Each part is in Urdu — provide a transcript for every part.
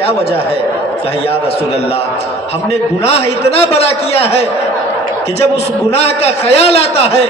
کیا وجہ ہے؟ کہا یا رسول اللہ ہم نے گناہ اتنا بڑا کیا ہے کہ جب اس گناہ کا خیال آتا ہے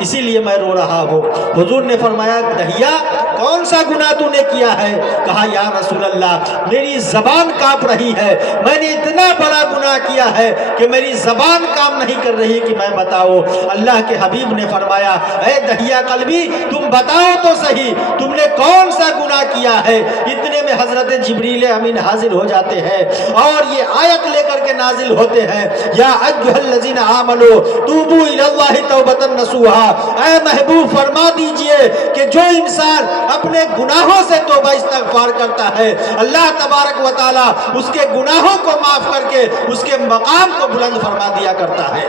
اسی لیے میں رو رہا ہوں۔ حضور نے فرمایا دہیا کون سا گناہ تو نے کیا ہے؟ کہا یا رسول اللہ میری زبان کانپ رہی ہے، میں نے اتنا بڑا گناہ کیا ہے کہ میری زبان کام نہیں کر رہی کہ میں بتاؤ۔ اللہ کے حبیب نے فرمایا اے دہیا قلبی تم بتاؤ تو صحیح تم نے کون سا گناہ کیا ہے؟ اتنے میں حضرت جبریل امین حاضر ہو جاتے ہیں اور یہ آیت لے کر کے نازل ہوتے ہیں یا ایھا الذین آمنوا توبوا الی اللہ توبۃ نصوحا، اے محبوب فرما دیجئے کہ جو انسان اپنے گناہوں سے توبہ استغفار کرتا ہے اللہ تبارک و تعالی اس کے گناہوں کو معاف کر کے اس کے مقام کو بلند فرما دیا کرتا ہے۔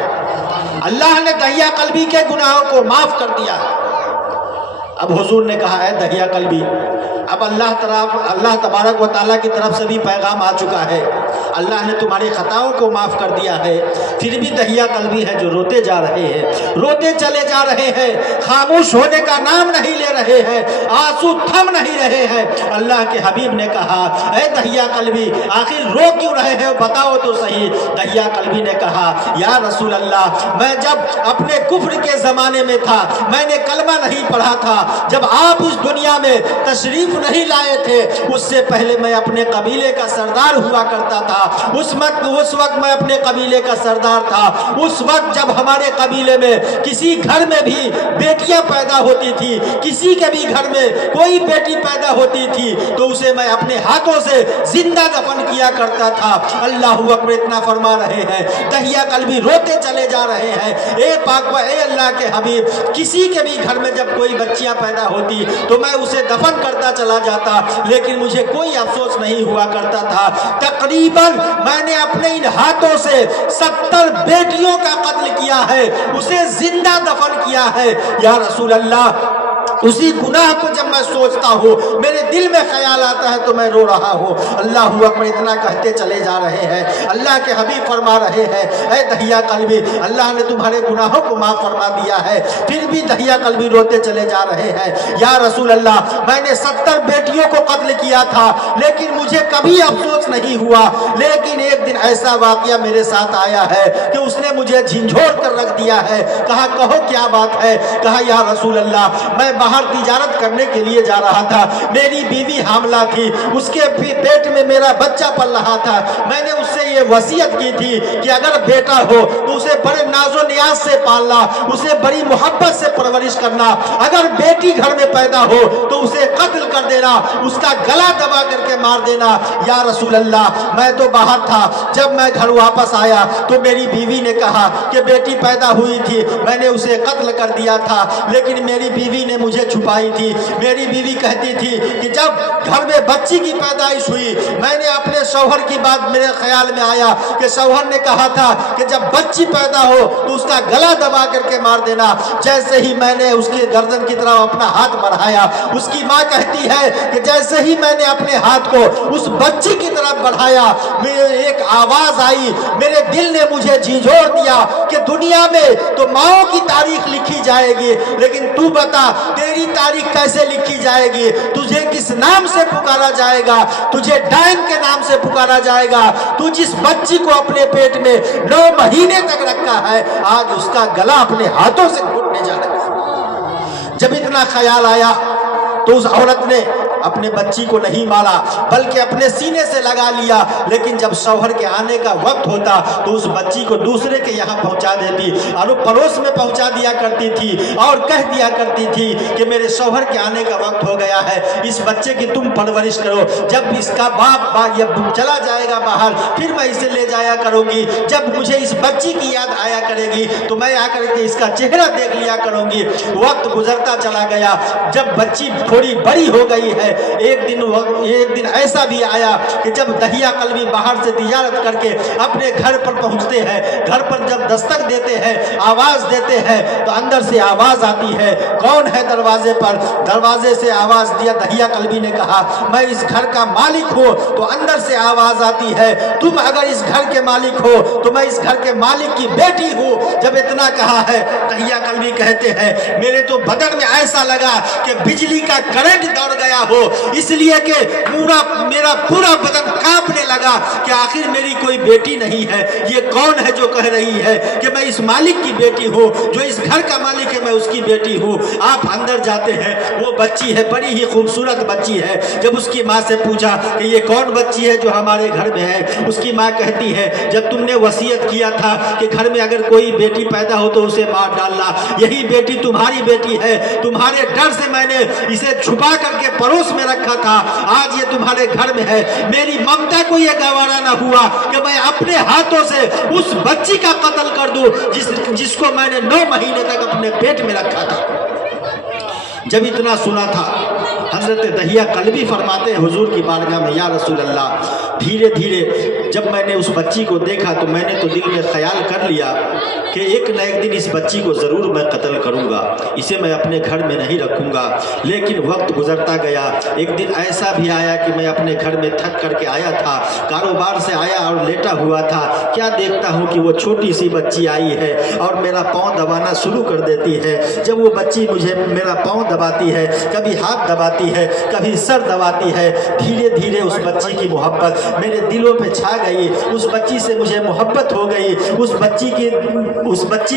اللہ نے دہیا قلبی کے گناہوں کو معاف کر دیا۔ اب حضور نے کہا اے دہیا قلبی اب اللہ تبارک و تعالیٰ کی طرف سے بھی پیغام آ چکا ہے، اللہ نے تمہاری خطاؤں کو معاف کر دیا ہے، پھر بھی دہیا قلبی ہے جو روتے جا رہے ہیں، روتے چلے جا رہے ہیں، خاموش ہونے کا نام نہیں لے رہے ہیں، آنسو تھم نہیں رہے ہیں۔ اللہ کے حبیب نے کہا اے دہیا قلبی آخر رو کیوں رہے ہیں بتاؤ تو صحیح۔ دہیا قلبی نے کہا یا رسول اللہ میں جب اپنے کفر کے زمانے میں تھا میں نے کلمہ نہیں پڑھا تھا، جب آپ اس دنیا میں تشریف نہیں لائے تھے اس سے پہلے میں اپنے قبیلے کا سردار ہوا کرتا تھا، اس وقت میں اپنے قبیلے کا سردار تھا، اس وقت جب ہمارے قبیلے میں کسی گھر میں بھی بیٹیاں پیدا ہوتی تھی، کسی کے بھی گھر میں کوئی بیٹی پیدا ہوتی تھی تو اسے میں اپنے ہاتھوں سے زندہ دفن کیا کرتا تھا۔ اللہ اکبر اتنا فرما رہے ہیں دہیا قلبی روتے چلے جا رہے ہیں اے پاک و اے اللہ کے حبیب کسی کے بھی گھر میں جب کوئی بچیاں پیدا ہوتی تو میں اسے دفن کرتا چلا جاتا لیکن مجھے کوئی افسوس نہیں ہوا کرتا تھا۔ تقریباً میں نے اپنے ان ہاتھوں سے 70 بیٹیوں کا قتل کیا ہے، اسے زندہ دفن کیا ہے۔ یا رسول اللہ اسی گناہ کو جب میں سوچتا ہوں میرے دل میں خیال آتا ہے تو میں رو رہا ہوں۔ اللہ اکبر اتنا کہتے چلے جا رہے ہیں، اللہ کے حبیب فرما رہے ہیں اے دہیا قلبی اللہ نے تمہارے گناہوں کو معاف فرما دیا ہے، پھر بھی دہیا قلبی روتے چلے جا رہے ہیں۔ یا رسول اللہ میں نے 70 بیٹیوں کو قتل کیا تھا لیکن مجھے کبھی افسوس نہیں ہوا، لیکن ایک دن ایسا واقعہ میرے ساتھ آیا ہے کہ اس نے مجھے جھنجھوڑ کر رکھ دیا ہے۔ کہا کہو کیا بات ہے؟ کہا یا رسول اللہ میں باہر تجارت کرنے کے لیے جا رہا تھا، میری بیوی حاملہ تھی، اس کے پیٹ میں میرا بچہ پل رہا تھا، میں نے اس سے یہ وصیت کی تھی کہ اگر بیٹا ہو تو اسے بڑے ناز و نیاز سے پالنا، اسے بڑی محبت سے پرورش کرنا، اگر بیٹی گھر میں پیدا ہو تو اسے قتل کر دینا، اس کا گلا دبا کر کے مار دینا۔ یا رسول اللہ میں تو باہر تھا، جب میں گھر واپس آیا تو میری بیوی نے کہا کہ بیٹی پیدا ہوئی تھی میں نے اسے قتل کر دیا تھا، لیکن میری بیوی نے مجھے چھپائی تھی۔ میری بیوی کہتی تھی کہ جب گھر میں بچی کی پیدائش ہوئی میں نے اپنے شوہر کی بات میرے خیال میں آیا کہ شوہر نے کہا تھا کہ جب بچی پیدا ہو تو اس کا گلا دبا کر کے مار دینا۔ جیسے ہی میں نے اس کی گردن کی طرف اپنا ہاتھ بڑھایا اس کی ماں کہتی ہے کہ جیسے ہی میں نے اپنے ہاتھ کو اس بچی کی طرف بڑھایا ایک آواز آئی، میرے دل نے مجھے جھنجھوڑ دیا کہ دنیا میں تو ماؤں کی تاریخ لکھی جائے گی لیکن تو بتا تیری تاریخ کیسے لکھی جائے گی؟ تجھے کس نام سے پکارا جائے گا؟ تجھے ڈائن کے نام سے پکارا جائے گا۔ تو جس بچی کو اپنے پیٹ میں 9 مہینے تک رکھا ہے آج اس کا گلا اپنے ہاتھوں سے گھونٹنے جا رہا ہے۔ جب اتنا خیال آیا تو اس عورت نے اپنے بچی کو نہیں مارا بلکہ اپنے سینے سے لگا لیا، لیکن جب شوہر کے آنے کا وقت ہوتا تو اس بچی کو دوسرے کے یہاں پہنچا دیتی اور وہ پڑوس میں پہنچا دیا کرتی تھی اور کہہ دیا کرتی تھی کہ میرے شوہر کے آنے کا وقت ہو گیا ہے، اس بچے کی تم پرورش کرو، جب اس کا باپ چلا جائے گا باہر پھر میں اسے لے جایا کروں گی، جب مجھے اس بچی کی یاد آیا کرے گی تو میں آ کر کے اس کا چہرہ دیکھ لیا کروں گی۔ وقت گزرتا چلا گیا، جب بچی تھوڑی بڑی ہو گئی ہے ایک دن ایسا بھی آیا کہ جب دہیا قلبی باہر سے تجارت کر کے اپنے گھر پر پہنچتے ہیں، گھر پر جب دستک دیتے ہیں آواز دیتے ہیں تو اندر سے آواز آتی ہے، کون ہے دروازے پر؟ دروازے سے آواز دیا دہیا قلبی نے کہا میں اس گھر کا مالک ہوں، تو اندر سے آواز آتی ہے تم اگر اس گھر کے مالک ہو تو میں اس گھر کے مالک کی بیٹی ہوں۔ جب اتنا کہا ہے دہیا قلبی کہتے ہیں میرے تو بدن میں ایسا لگا کہ بجلی کا کرنٹ دوڑ گیا ہو، اس لیے کہ میرا پورا بدن کانپنے لگا کہ آخر میری کوئی بیٹی نہیں ہے، یہ کون ہے جو کہہ رہی ہے کہ میں اس مالک کی بیٹی ہوں، جو اس گھر کا مالک ہے میں اس کی بیٹی ہوں۔ آپ اندر جاتے ہیں، وہ بچی ہے، بڑی ہی خوبصورت بچی ہے۔ جب اس کی ماں سے پوچھا کہ یہ کون بچی ہے جو ہمارے گھر میں ہے، اس کی ماں کہتی ہے جب تم نے وصیت کیا تھا کہ گھر میں اگر کوئی بیٹی پیدا ہو تو اسے مار ڈالنا، یہی بیٹی تمہاری بیٹی ہے، تمہارے ڈر سے میں نے اسے چھپا کر کے پڑوس میں رکھا تھا، آج یہ تمہارے گھر میں ہے۔ میری ممتا کو یہ گوارا نہ ہوا کہ میں اپنے ہاتھوں سے اس بچی کا قتل کر دوں جس کو میں نے 9 مہینے تک اپنے پیٹ میں رکھا تھا۔ جب اتنا سنا تھا، حضرت دہیہ کلبی فرماتے ہیں حضور کی بارگاہ میں، یا رسول اللہ، دھیرے دھیرے جب میں نے اس بچی کو دیکھا تو میں نے تو دل میں خیال کر لیا کہ ایک نہ ایک دن اس بچی کو ضرور میں قتل کروں گا، اسے میں اپنے گھر میں نہیں رکھوں گا۔ لیکن وقت گزرتا گیا، ایک دن ایسا بھی آیا کہ میں اپنے گھر میں تھک کر کے آیا تھا، کاروبار سے آیا اور لیٹا ہوا تھا، کیا دیکھتا ہوں کہ وہ چھوٹی سی بچی آئی ہے اور میرا پاؤں دبانا شروع کر دیتی ہے۔ جب وہ بچی مجھے میرا پاؤں دباتی ہے، کبھی ہاتھ دباتی ہے، کبھی سر دباتی ہے، دھیرے دھیرے اس بچی کی محبت میرے دلوں پہ چھا گئی، اس بچی سے مجھے محبت ہو گئی، اس بچی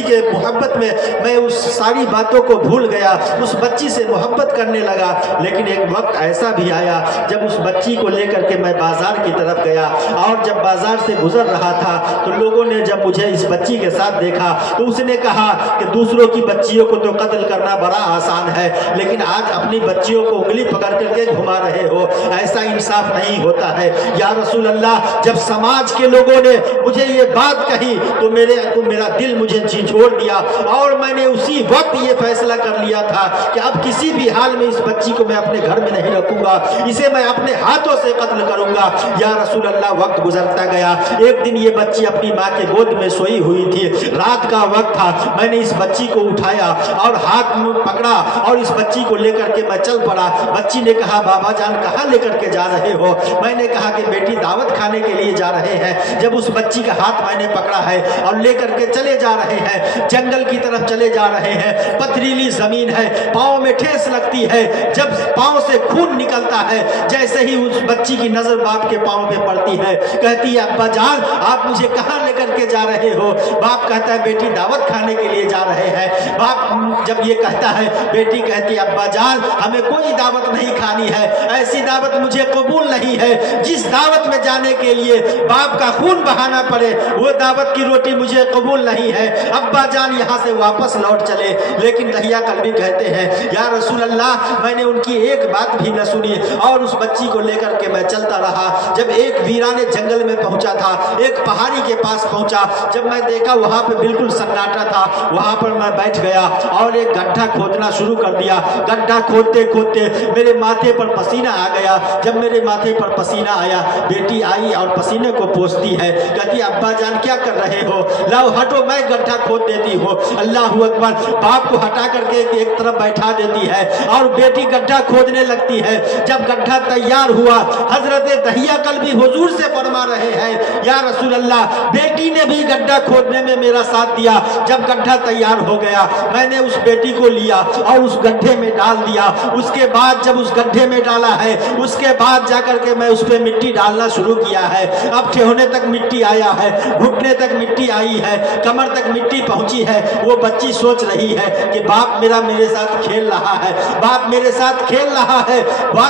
کے محبت میں میں اس ساری باتوں کو بھول گیا، اس بچی سے محبت کرنے لگا۔ لیکن ایک وقت ایسا بھی آیا جب اس بچی کو لے کر کے میں بازار کی طرف گیا، اور جب بازار سے گزر رہا تھا تو لوگوں نے جب مجھے اس بچی کے ساتھ دیکھا تو اس نے کہا کہ دوسروں کی بچیوں کو تو قتل کرنا بڑا آسان ہے، لیکن آج اپنی بچیوں کو انگلی پکڑ کر کے گھما رہے ہو، ایسا انصاف نہیں ہوتا ہے۔ یا رسول اللہ، جب سماج کے لوگوں نے مجھے یہ بات کہی تو میرا دل مجھے جھنجھوڑ دیا، اور میں نے اسی وقت یہ فیصلہ کر لیا تھا کہ اب کسی بھی حال میں اس بچی کو میں اپنے گھر میں نہیں رکھوں گا، اسے میں اپنے ہاتھوں سے قتل کروں گا۔ یا رسول اللہ، وقت گزرتا گیا، ایک دن یہ بچی اپنی ماں کے گود میں سوئی ہوئی تھی، رات کا وقت تھا، میں نے اس بچی کو اٹھایا اور ہاتھ میں پکڑا اور اس بچی کو لے کر کے میں چل پڑا۔ بچی نے کہا بابا جان کہاں لے کر کے جا رہے ہو؟ میں نے کہا کہ بیٹی دعوت کھانے کے لیے جا رہے ہیں۔ جب اس بچی کا ہاتھ میں نے پکڑا ہے اور لے کر کے چلے جا رہے ہیں، جنگل کی طرف چلے جا رہے ہیں، پتھریلی زمین ہے، پاؤں میں ٹھیس لگتی ہے، جب پاؤں سے خون نکلتا ہے، جیسے ہی اس بچی کی نظر باپ کے پاؤں پہ پڑتی ہے، کہتی ہے ابا جان آپ مجھے کہاں لے کر کے جا رہے ہو؟ باپ کہتا ہے بیٹی دعوت کھانے کے لیے جا رہے ہیں۔ باپ جب یہ کہتا ہے، بیٹی کہتی ہے ابا جان ہمیں کوئی دعوت نہیں کھانی ہے، ایسی دعوت مجھے قبول نہیں ہے، جس دعوت میں جانے کے لیے باپ کا خون بہانا پڑے وہ دعوت کی روٹی مجھے قبول نہیں ہے، ابا جان یہاں سے واپس لوٹ چلے۔ لیکن دہیہ کلبی کہتے ہیں یا رسول اللہ، میں نے ان کی ایک بات بھی نہ سنی اور اس بچی کو لے کر کے میں چلتا رہا۔ جب ایک ویرانے جنگل میں پہنچا تھا، ایک پہاڑی کے پاس پہنچا، جب میں دیکھا وہاں پہ بالکل سناٹا تھا، وہاں پر میں بیٹھ گیا اور ایک گڈھا کھودنا شروع کر دیا۔ گڈھا کھودتے کھودتے میرے ماتھے پر پسینہ آ گیا۔ جب میرے ماتھے پر پسینہ آیا، بیٹی آئی اور پسینے کو پوچھتی ہے، کہتی ابا جان کیا کر رہے ہو؟ لاؤ ہٹو میں گڈھا کھود دیتی ہوں۔ اللہ اکبر، باپ کو ہٹا کر کے ایک طرف بیٹھا دیتی ہے اور بیٹی گڈھا کھودنے لگتی ہے۔ جب گڈھا تیار ہوا، حضرت دہیہ کلبی حضور سے فرما رہے ہیں یا رسول اللہ، بیٹی نے بھی گڈھا کھودنے میں میرا ساتھ دیا۔ جب گڈھا تیار ہو گیا، میں نے اس بیٹی کو لیا اور اس گڈھے میں ڈال دیا۔ اس کے بعد جب اس گڈھے میں ڈالا ہے، اس کے بعد جا کر کے میں اس پہ مٹی ڈالنا شروع کیا ہے۔ اب ٹھہرنے تک مٹی آیا ہے، گھٹنے تک مٹی آئی ہے، کمر تک مٹی پہنچی ہے۔ وہ بچی سوچ رہی ہے کہ باپ میرا میرے ساتھ کھیل رہا ہے، باپ میرے ساتھ کھیل رہا ہے،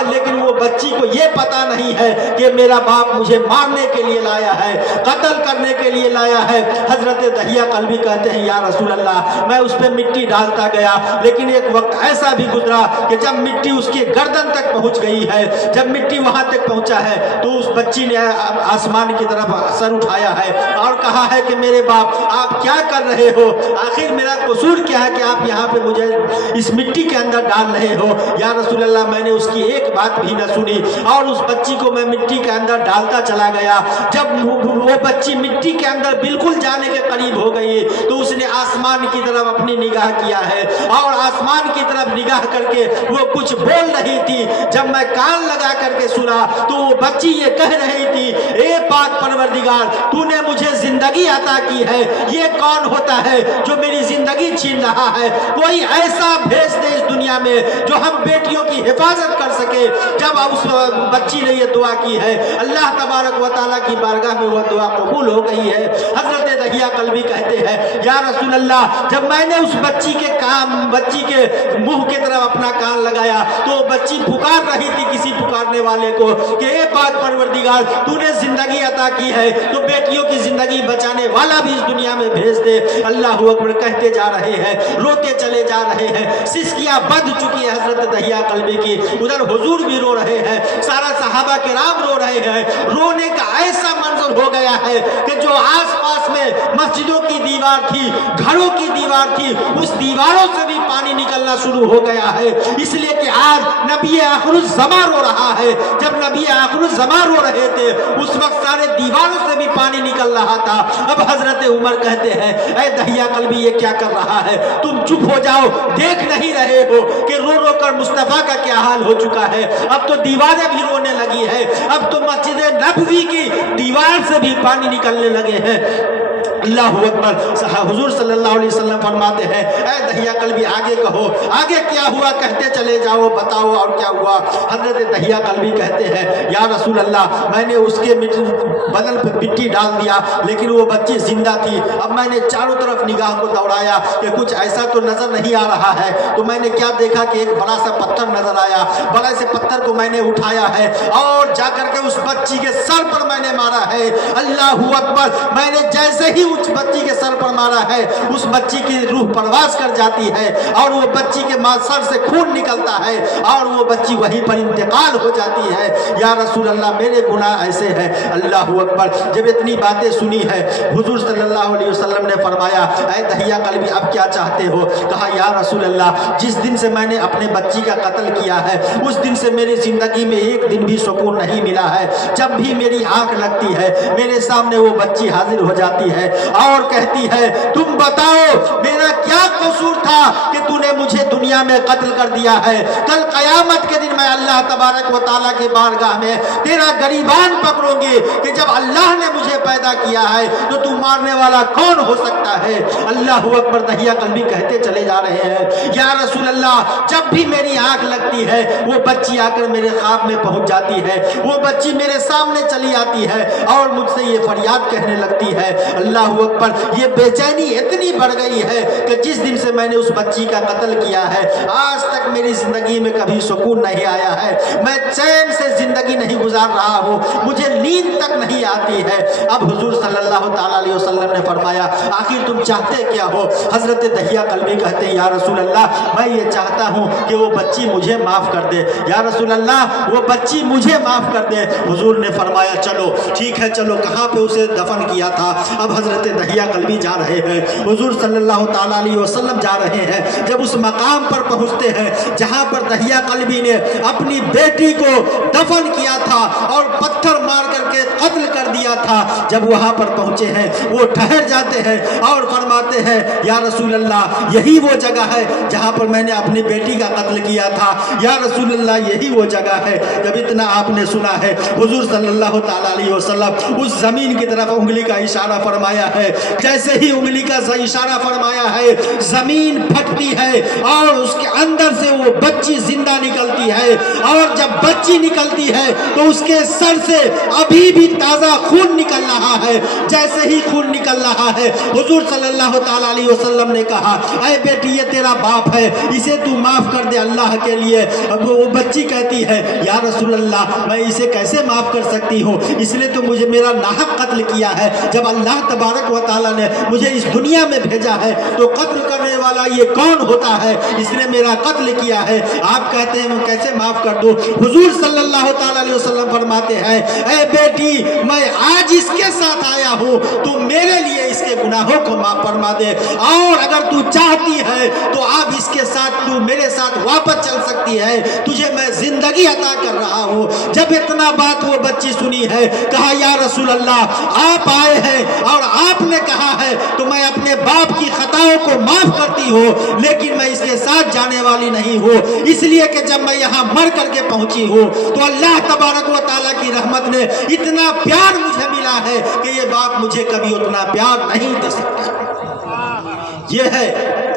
لیکن وہ بچی کو یہ پتا نہیں ہے کہ میرا باپ مجھے مارنے کے لیے لایا ہے، قتل کرنے کے لیے لایا ہے۔ حضرت دہیہ کلبی کہتے ہیں یا رسول اللہ، میں اس پہ مٹی ڈالتا گیا، لیکن ایک وقت ایسا بھی گزرا کہ جب مٹی اس کی گردن تک پہنچ گئی ہے، جب مٹی وہاں تک پہنچا ہے تو اس بچی نے آسمان کی طرف سر اٹھایا ہے اور کہا ہے کہ میرے باپ آپ کیا کر رہے ہو؟ آخر میرا قصور کیا ہے کہ آپ یہاں پہ مجھے اس مٹی کے اندر ڈال رہے ہو؟ یا رسول اللہ، میں نے اس کی ایک بات بھی نہ سنی اور اس بچی کو میں مٹی کے اندر ڈالتا چلا گیا۔ جب وہ بچی مٹی کے اندر بالکل جانے کے قریب ہو گئی تو اس نے آسمان کی طرف اپنی نگاہ کیا ہے اور آسمان کی طرف نگاہ کر کے وہ کچھ بول رہی تھی۔ جب میں کان لگا کر کے سنا تو وہ بچی یہ کہہ رہی تھی، اے اے پاک پروردگار تو نے مجھے زندگی عطا کی ہے، یہ کون ہوتا ہے جو میری زندگی چھین رہا ہے؟ کوئی ایسا بھیج دے اس دنیا میں جو ہم بیٹیوں کی حفاظت کر سکے۔ جب اس بچی نے یہ دعا کی ہے، اللہ تبارک و تعالیٰ کی بارگاہ میں وہ دعا قبول ہو گئی ہے۔ حضرت دحیہ کلبی کہتے ہیں یا رسول اللہ، جب میں نے اس بچی کے منہ کی طرف اپنا کان لگایا تو وہ بچی پکار رہی تھی کسی پکارنے والے کو کہ اے پاک پروردگار تو نے زندگی عطا کی ہے تو بیٹیوں کی زندگی بچانے والا بھی اس دنیا میں بھیج دے۔ اللہ اکبر کہتے جا رہے ہیں، روتے چلے جا رہے ہیں، سسکیاں بندھ چکی ہے حضرت دحیہ کلبی کی، ادھر حضور بھی رو رہے ہیں، سارا صحابہ کرام رو رہے ہیں۔ رونے کا ایسا منظر ہو گیا ہے کہ جو آس پاس میں مسجدوں کی دیوار تھی، گھروں کی دیوار تھی، اس دیواروں سے بھی پانی نکلنا شروع ہو گیا ہے، اس لیے کہ آج نبی آخر الزماں رو رہا ہے۔ جب نبی آخر الزماں رو رہے تھے اس وقت سارے دیواروں سے بھی پانی نکل رہا تھا۔ اب حضرت عمر کہتے ہیں اے دحیہ کلبی یہ کیا کر رہا ہے؟ تم چپ ہو جاؤ، دیکھ نہیں رہے ہو کہ رو رو کر مصطفیٰ کا کیا حال ہو چکا ہے؟ اب تو دیواریں بھی رونے لگی ہے، اب تو مسجد نبوی کی دیوار سے بھی پانی نکلنے لگے ہیں۔ اللہ اکبر۔ حضور صلی اللہ علیہ وسلم فرماتے ہیں اے دحیہ کلبی آگے کہو، آگے کیا ہوا کہتے چلے جاؤ، بتاؤ اور کیا ہوا۔ حضرت دحیہ کلبی کہتے ہیں یا رسول اللہ میں نے اس کے بدن پہ مٹی ڈال دیا لیکن وہ بچی زندہ تھی۔ اب میں نے چاروں طرف نگاہ کو دوڑایا کہ کچھ ایسا تو نظر نہیں آ رہا ہے، تو میں نے کیا دیکھا کہ ایک بڑا سا پتھر نظر آیا، بڑے سے پتھر کو میں نے اٹھایا ہے اور جا کر کے اس بچی کے سر پر میں نے مارا ہے۔ اللہ اکبر۔ میں نے جیسے ہی اس بچی کے سر پر مارا ہے اس بچی کی روح پرواز کر جاتی ہے اور وہ بچی کے سر سے خون نکلتا ہے اور وہ بچی وہیں پر انتقال ہو جاتی ہے۔ یا رسول اللہ میرے گناہ ایسے ہیں۔ اللہ اکبر۔ جب اتنی باتیں سنی ہے حضور صلی اللہ علیہ وسلم نے فرمایا اے دحیہ کلبی اب کیا چاہتے ہو؟ کہا یا رسول اللہ جس دن سے میں نے اپنے بچی کا قتل کیا ہے اس دن سے میری زندگی میں ایک دن بھی سکون نہیں ملا ہے۔ جب بھی میری آنکھ لگتی ہے میرے سامنے وہ بچی حاضر ہو جاتی ہے اور کہتی ہے تم بتاؤ میرا کیا قصور تھا کہ تو نے مجھے دنیا میں قتل کر دیا ہے؟ کل قیامت کے دن میں اللہ تبارک و تعالیٰ کے بارگاہ میں تیرا گریبان پکڑوں گی کہ جب اللہ نے مجھے پیدا کیا ہے تو تو مارنے والا کون ہو سکتا ہے؟ اللہ اکبر۔ دحیہ کلبی کہتے چلے جا رہے ہیں یا رسول اللہ جب بھی میری آنکھ لگتی ہے وہ بچی آ کر میرے خواب میں پہنچ جاتی ہے، وہ بچی میرے سامنے چلی آتی ہے اور مجھ سے یہ فریاد کہنے لگتی ہے۔ اللہ اکبر۔ یہ بے چینی اتنی بڑھ گئی ہے کہ جس دن سے میں نے اس بچی کا قتل کیا ہے آج تک میری زندگی میں کبھی سکون نہیں آیا ہے، میں چین سے زندگی نہیں گزار رہا ہوں، مجھے نیند تک نہیں آتی ہے۔ اب حضور صلی اللہ تعالیٰ علیہ وسلم نے فرمایا آخر تم چاہتے کیا ہو؟ حضرت دحیہ کلبی کہتے ہیں یا رسول اللہ میں یہ چاہتا ہوں کہ وہ بچی مجھے معاف کر دے، یا رسول اللہ وہ بچی مجھے معاف کر دے۔ حضور نے فرمایا چلو ٹھیک ہے چلو کہاں پہ اسے دفن کیا تھا؟ اب حضرت دحیہ کلبی جا رہے ہیں، حضور صلی اللہ تعالیٰ علیہ وسلم جا رہے ہیں۔ جب اس مقام پر پہنچتے ہیں جہاں پر دحیہ کلبی نے اپنی بیٹی کو دفن کیا تھا اور پتھر مار کر کے قتل کر دیا تھا، جب وہاں پر پہنچے ہیں وہ ٹھہر جاتے ہیں اور فرماتے ہیں یا رسول اللہ یہی وہ جگہ ہے جہاں پر میں نے اپنی بیٹی کا قتل کیا تھا، یا رسول اللہ یہی وہ جگہ ہے۔ جب اتنا آپ نے سنا ہے حضور صلی اللہ تعالیٰ علیہ وسلم اس زمین کی طرف انگلی کا اشارہ فرمایا ہے، جیسے ہی انگلی کا اشارہ فرمایا ہے زمین پھٹتی ہے اور اس کے اندر سے وہ بچی زندہ نکلتی ہے، اور جب بچی نکلتی ہے تو اس کے سر سے ابھی بھی تازہ خون نکل رہا ہے۔ جیسے ہی خون نکل رہا ہے حضور صلی اللہ تعالیٰ علیہ وسلم نے کہا اے بیٹی یہ تیرا باپ ہے اسے تو معاف کر دے اللہ کے لیے۔ وہ بچی کہتی ہے یا رسول اللہ میں اسے کیسے معاف کر سکتی ہوں، اس نے تو مجھے میرا ناحق قتل کیا ہے، جب اللہ تبارک و تعالیٰ نے مجھے اس دنیا میں بھیجا ہے تو قتل کرنے والا یہ کون ہوتا ہے، اس نے میرا قتل کیا ہے، آپ کہتے ہیں میں کیسے معاف کر دوں؟ حضور صلی اللہ تعالیٰ علیہ وسلم فرماتے ہیں اے بیٹی میں آج اس کے ساتھ آیا ہوں تو میرے لیے اس کے گناہوں کو معاف فرما دے، اور اگر تو چاہتی ہے تو آپ اس کے ساتھ تو میرے ساتھ واپس چل سکتی ہے، تجھے میں زندگی عطا کر رہا ہوں۔ جب اتنا بات وہ بچی سنی ہے کہا یا رسول اللہ آپ آئے ہیں اور آپ نے کہا ہے تو میں اپنے باپ کی خطاؤں کو معاف کرتی ہوں لیکن میں اس کے ساتھ جانے والی نہیں ہوں، اس لیے کہ جب میں یہاں مر کر کے پہنچی ہوں تو اللہ تبارک و تعالیٰ کی رحمت نے اتنا پیار مجھے ملا ہے کہ یہ باپ مجھے کبھی اتنا پیار نہیں دے سکتا. یہ ہے